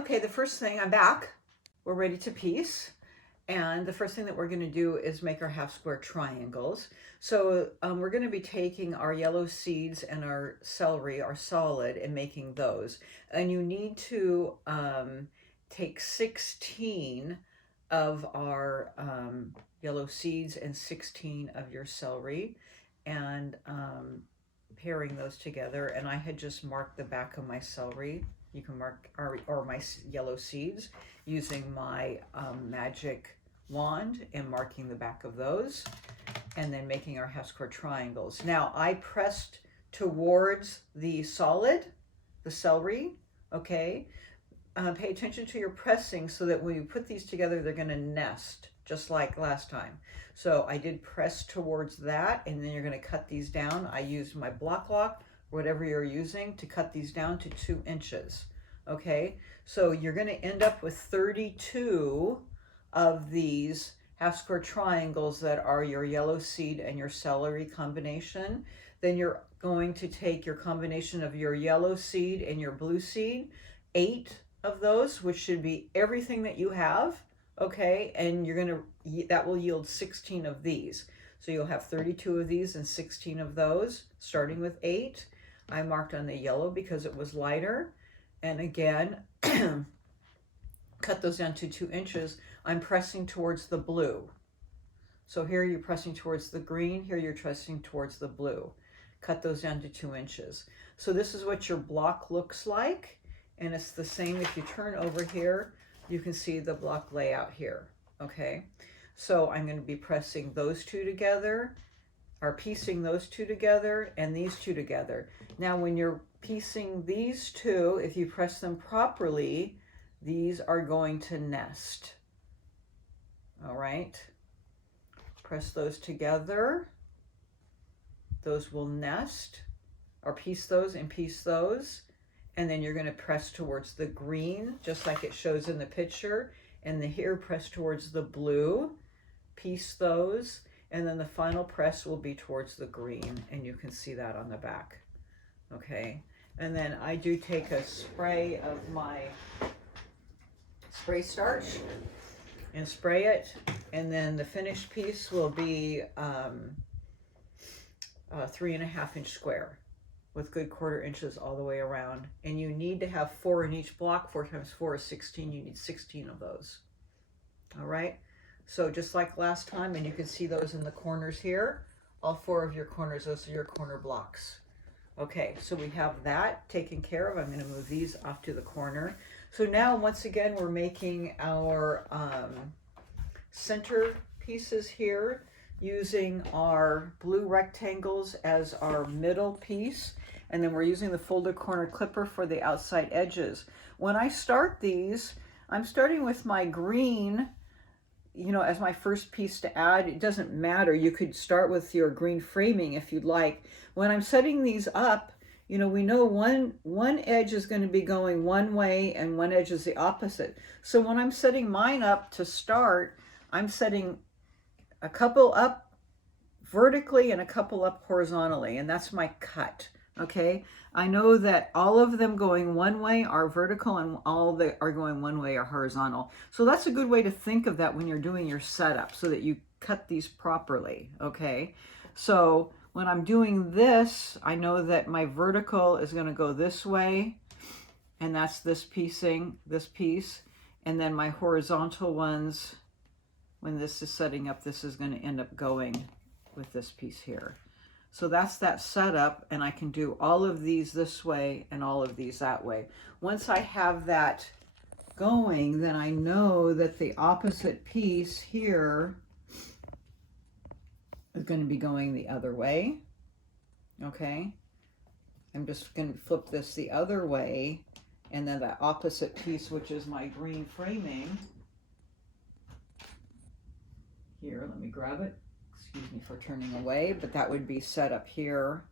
Okay, the first thing, I'm back. We're ready to piece. And the first thing that we're going to do is make our half square triangles. So we're going to be taking our yellow seeds and our celery, our solid, and making those. And you need to take 16 of our yellow seeds and 16 of your celery and pairing those together. And I had just marked the back of my celery. You can mark, or my yellow seeds, using my magic wand and marking the back of those, and then making our half square triangles. Now I pressed towards the solid, the celery, okay? Pay attention to your pressing so that when you put these together, they're gonna nest, just like last time. So I did press towards that, and then you're gonna cut these down. I used my block lock, whatever you're using, to cut these down to 2 inches. Okay, so you're going to end up with 32 of these half square triangles that are your yellow seed and your celery combination. Then you're going to take your combination of your yellow seed and your blue seed, 8 of those, which should be everything that you have. Okay, and you're going to, that will yield 16 of these. So you'll have 32 of these and 16 of those, starting with 8. I marked on the yellow because it was lighter. And again, cut those down to 2 inches. I'm pressing towards the blue. So here you're pressing towards the green, here you're pressing towards the blue. Cut those down to 2 inches. So this is what your block looks like. And it's the same if you turn over here, you can see the block layout here, okay? So I'm going to be pressing those two together, or piecing those two together, and these two together. Now when you're piecing these two, if you press them properly, these are going to nest. All right, press those together. Those will nest, or piece those and piece those. And then you're going to press towards the green, just like it shows in the picture. And here, press towards the blue, piece those. And then the final press will be towards the green, and you can see that on the back. Okay, and then I do take a spray of my spray starch and spray it, and then the finished piece will be 3.5 inch square with good 1/4 inches all the way around. And you need to have 4 in each block. 4 times 4 is 16. You need 16 of those. All right. So just like last time, and you can see those in the corners here, all 4 of your corners, those are your corner blocks. Okay, so we have that taken care of. I'm going to move these off to the corner. So now, once again, we're making our center pieces here, using our blue rectangles as our middle piece, and then we're using the folded corner clipper for the outside edges. When I start these, I'm starting with my green, you know, as my first piece to add. It doesn't matter. You could start with your green framing if you'd like. When I'm setting these up, you know, we know one edge is going to be going one way and one edge is the opposite. So when I'm setting mine up to start, I'm setting a couple up vertically and a couple up horizontally, and that's my cut. Okay, I know that all of them going one way are vertical and all that are going one way are horizontal. So that's a good way to think of that when you're doing your setup, so that you cut these properly. Okay, so when I'm doing this, I know that my vertical is going to go this way, and that's this piece, and then my horizontal ones, when this is setting up, this is going to end up going with this piece here. So that's that setup, and I can do all of these this way and all of these that way. Once I have that going, then I know that the opposite piece here is going to be going the other way. Okay, I'm just going to flip this the other way, and then that opposite piece, which is my green framing, here, let me grab it. Excuse me for turning away, but that would be set up here,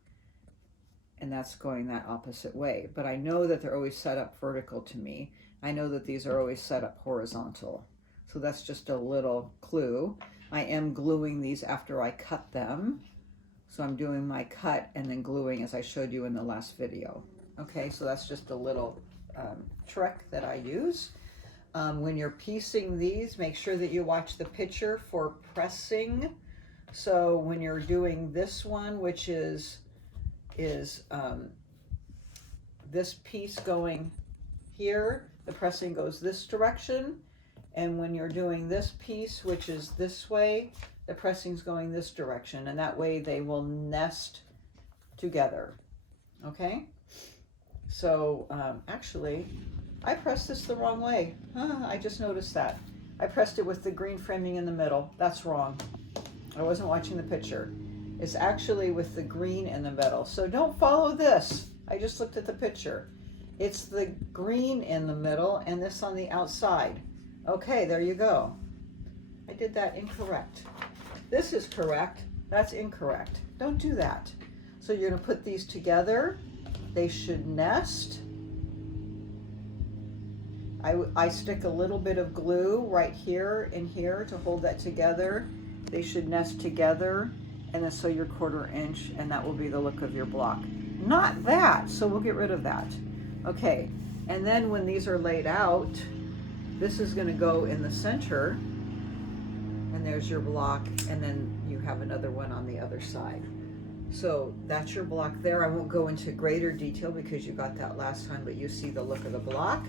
and that's going that opposite way. But I know that they're always set up vertical to me. I know that these are always set up horizontal. So that's just a little clue. I am gluing these after I cut them. So I'm doing my cut and then gluing as I showed you in the last video. Okay, so that's just a little trick that I use. When you're piecing these, make sure that you watch the picture for pressing. So when you're doing this one, which is this piece going here, the pressing goes this direction. And when you're doing this piece, which is this way, the pressing's going this direction. And that way they will nest together. Okay? So actually, I pressed this the wrong way. I just noticed that. I pressed it with the green framing in the middle. That's wrong. I wasn't watching the picture. It's actually with the green in the middle. So don't follow this. I just looked at the picture. It's the green in the middle and this on the outside. Okay, there you go. I did that incorrect. This is correct. That's incorrect. Don't do that. So you're going to put these together. They should nest. I stick a little bit of glue right here and here to hold that together. They should nest together, and then sew your 1/4 inch, and that will be the look of your block. Not that, so we'll get rid of that. Okay, and then when these are laid out, this is going to go in the center, and there's your block, and then you have another one on the other side. So that's your block there. I won't go into greater detail because you got that last time, but you see the look of the block,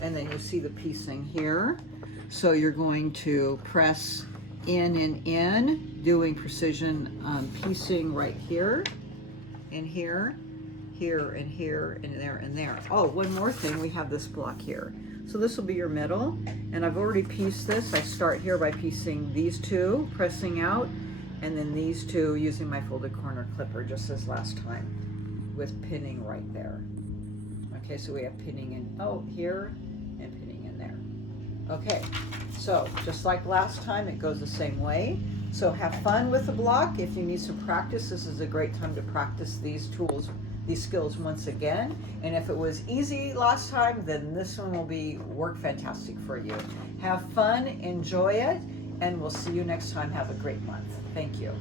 and then you see the piecing here. So you're going to press in and in, doing precision piecing right here, and here, here, and here, and there, and there. Oh, one more thing, we have this block here. So this will be your middle, and I've already pieced this. I start here by piecing these two, pressing out, and then these two using my folded corner clipper, just as last time, with pinning right there. Okay, so we have pinning in here and pinning in there. Okay, so just like last time, it goes the same way. So have fun with the block. If you need some practice, this is a great time to practice these tools, these skills once again. And if it was easy last time, then this one will work fantastic for you. Have fun, enjoy it, and we'll see you next time. Have a great month. Thank you.